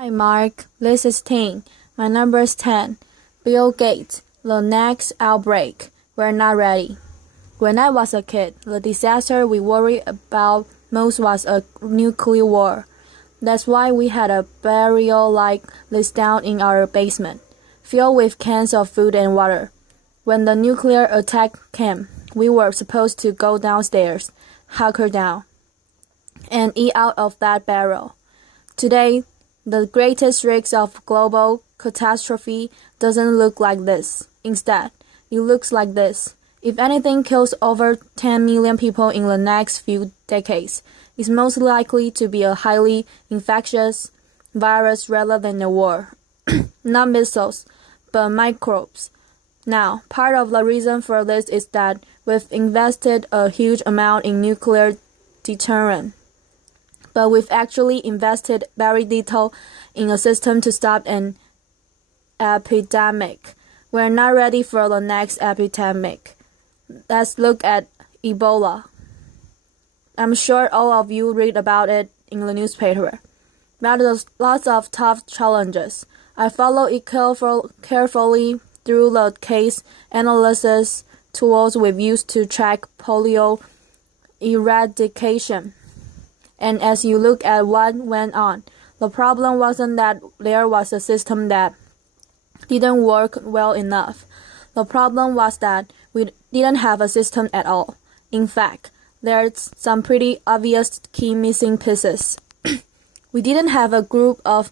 Hi Mark, this is Ting. My number is 10. Bill Gates, the next outbreak. We're not ready. When I was a kid, the disaster we worried about most was a nuclear war. That's why we had a burial like this down in our basement, filled with cans of food and water. When the nuclear attack came, we were supposed to go downstairs, hunker down, and eat out of that barrel. Today, the greatest risk of global catastrophe doesn't look like this. Instead, it looks like this. If anything kills over 10 million people in the next few decades, it's most likely to be a highly infectious virus rather than a war. Not missiles, but microbes. Now, part of the reason for this is that we've invested a huge amount in nuclear deterrent. But we've actually invested very little in a system to stop an epidemic. We're not ready for the next epidemic. Let's look at Ebola. I'm sure all of you read about it in the newspaper. There's lots of tough challenges. I follow it carefully through the case analysis tools we've used to track polio eradication. And as you look at what went on, the problem wasn't that there was a system that didn't work well enough. The problem was that we didn't have a system at all. In fact, there's some pretty obvious key missing pieces. We didn't have a group of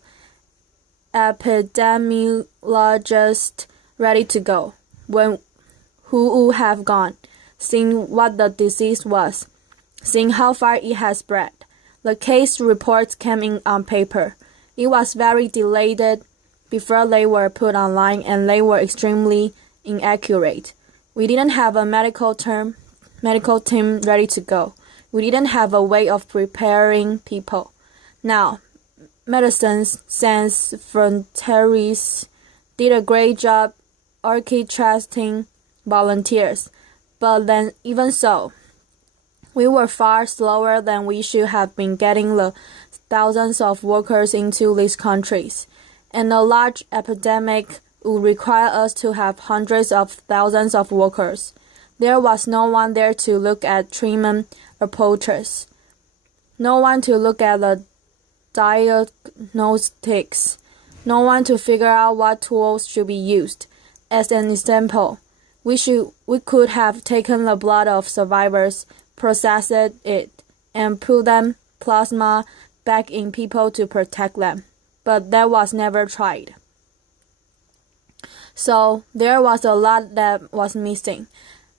epidemiologists ready to go who would have gone, seeing what the disease was, seeing how far it has spread. The case reports came in on paper. It was very delayed before they were put online, and they were extremely inaccurate. We didn't have a medical team ready to go. We didn't have a way of preparing people. Now, Medicines Sans Frontieres did a great job orchestrating volunteers, but then even so, we were far slower than we should have been getting the thousands of workers into these countries, and a large epidemic would require us to have hundreds of thousands of workers. There was no one there to look at treatment approaches, no one to look at the diagnostics, no one to figure out what tools should be used. As an example, we could have taken the blood of survivors, processed it, and put them plasma back in people to protect them, but that was never tried. So there was a lot that was missing,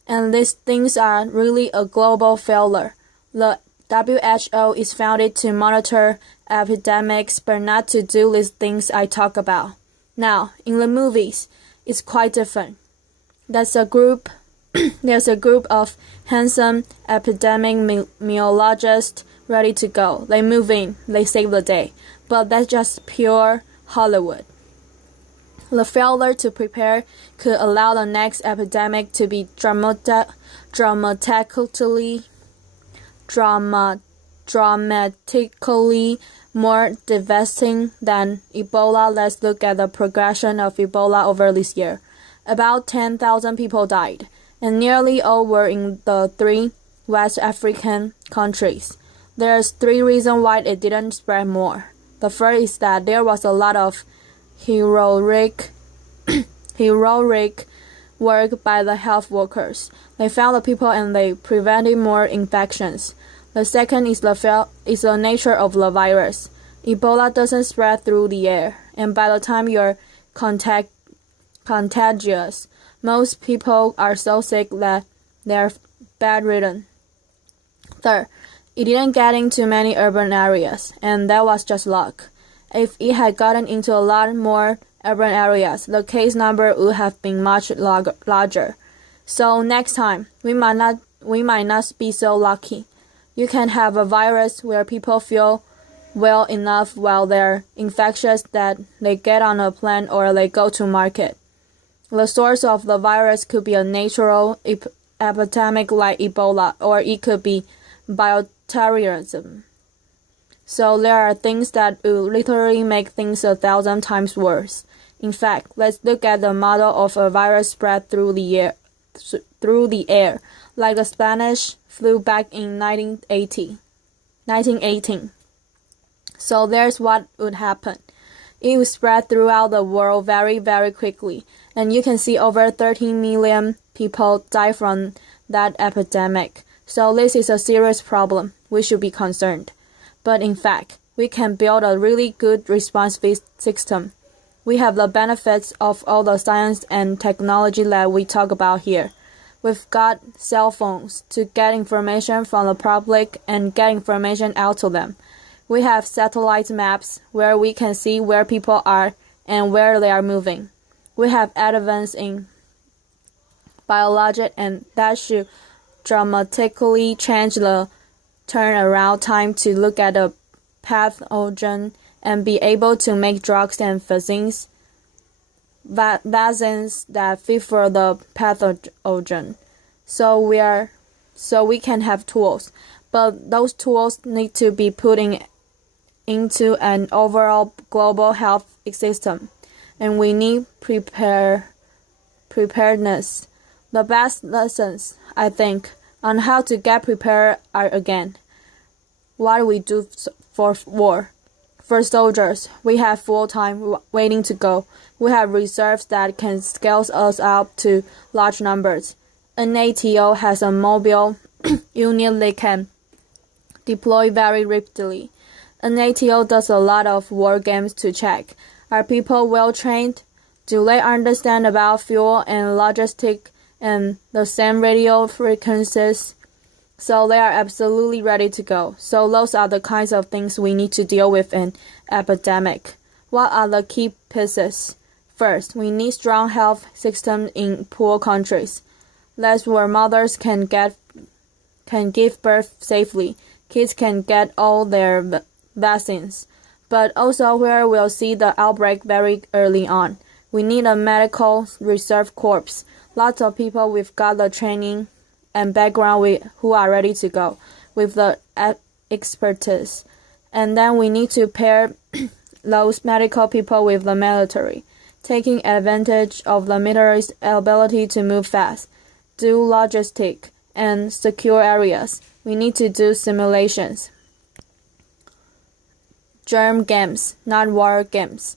and these things are really a global failure. The WHO is founded to monitor epidemics, but not to do these things I talk about. Now, in the movies, it's quite different. There's a group of handsome epidemiologists ready to go. They move in, they save the day. But that's just pure Hollywood. The failure to prepare could allow the next epidemic to be dramatically more devastating than Ebola. Let's look at the progression of Ebola over this year. About 10,000 people died, and nearly all were in the 3 West African countries. There's 3 reasons why it didn't spread more. The first is that there was a lot of heroic work by the health workers. They found the people and they prevented more infections. The second is the nature of the virus. Ebola doesn't spread through the air, and by the time you're contagious, most people are so sick that they're bedridden. Third, it didn't get into many urban areas, and that was just luck. If it had gotten into a lot more urban areas, the case number would have been much larger. So next time, we might not be so lucky. You can have a virus where people feel well enough while they're infectious that they get on a plane or they go to market. The source of the virus could be a natural epidemic like Ebola, or it could be bioterrorism. So there are things that would literally make things 1,000 times worse. In fact, let's look at the model of a virus spread through the air, like the Spanish flu back in 1918. So there's what would happen. It would spread throughout the world very, very quickly, and you can see over 13 million people die from that epidemic. So this is a serious problem. We should be concerned. But in fact, we can build a really good response system. We have the benefits of all the science and technology that we talk about here. We've got cell phones to get information from the public and get information out to them. We have satellite maps where we can see where people are and where they are moving. We have advances in biology, and that should dramatically change the turnaround time to look at a pathogen and be able to make drugs and vaccines that fit for the pathogen. So we can have tools, but those tools need to be put into an overall global health system, and we need preparedness. The best lessons, I think, on how to get prepared are again, what we do for war. For soldiers, we have full time waiting to go. We have reserves that can scale us up to large numbers. NATO has a mobile unit they can deploy very rapidly. NATO does a lot of war games to check. Are people well trained? Do they understand about fuel and logistics and the same radio frequencies? So they are absolutely ready to go. So those are the kinds of things we need to deal with in epidemic. What are the key pieces? First, we need strong health systems in poor countries. That's where mothers can give birth safely. Kids can get all their vaccines. But also where we'll see the outbreak very early on. We need a medical reserve corps. Lots of people we've got the training and background who are ready to go with the expertise. And then we need to pair those medical people with the military, taking advantage of the military's ability to move fast, do logistic and secure areas. We need to do simulations. Germ games, not war games,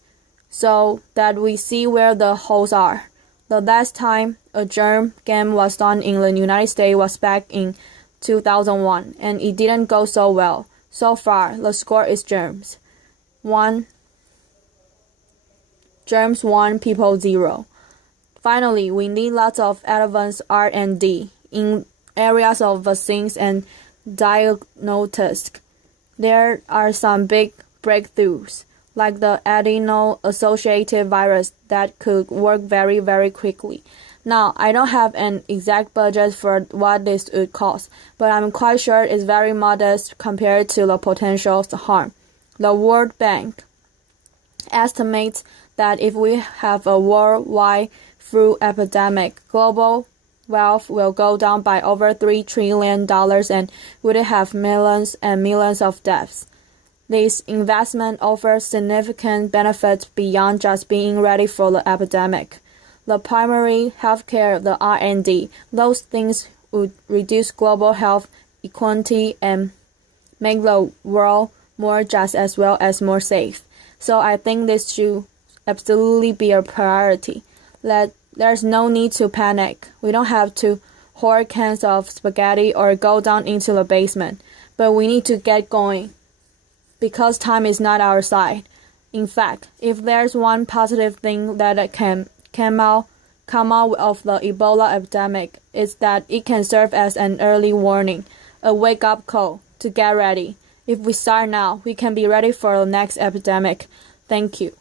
so that we see where the holes are. The last time a germ game was done in the United States was back in 2001, and it didn't go so well. So far, the score is germs 1, people 0. Finally, we need lots of advanced R&D in areas of vaccines and diagnostics. There are some big breakthroughs, like the adeno-associated virus that could work very, very quickly. Now, I don't have an exact budget for what this would cost, but I'm quite sure it's very modest compared to the potential harm. The World Bank estimates that if we have a worldwide flu epidemic, global wealth will go down by over $3 trillion and would have millions and millions of deaths. This investment offers significant benefits beyond just being ready for the epidemic. The primary healthcare, the R&D, those things would reduce global health inequality and make the world more just as well as more safe. So I think this should absolutely be a priority. There's no need to panic. We don't have to hoard cans of spaghetti or go down into the basement, but we need to get going, because time is not our side. In fact, if there's one positive thing that can come out of the Ebola epidemic, it's that it can serve as an early warning, a wake-up call to get ready. If we start now, we can be ready for the next epidemic. Thank you.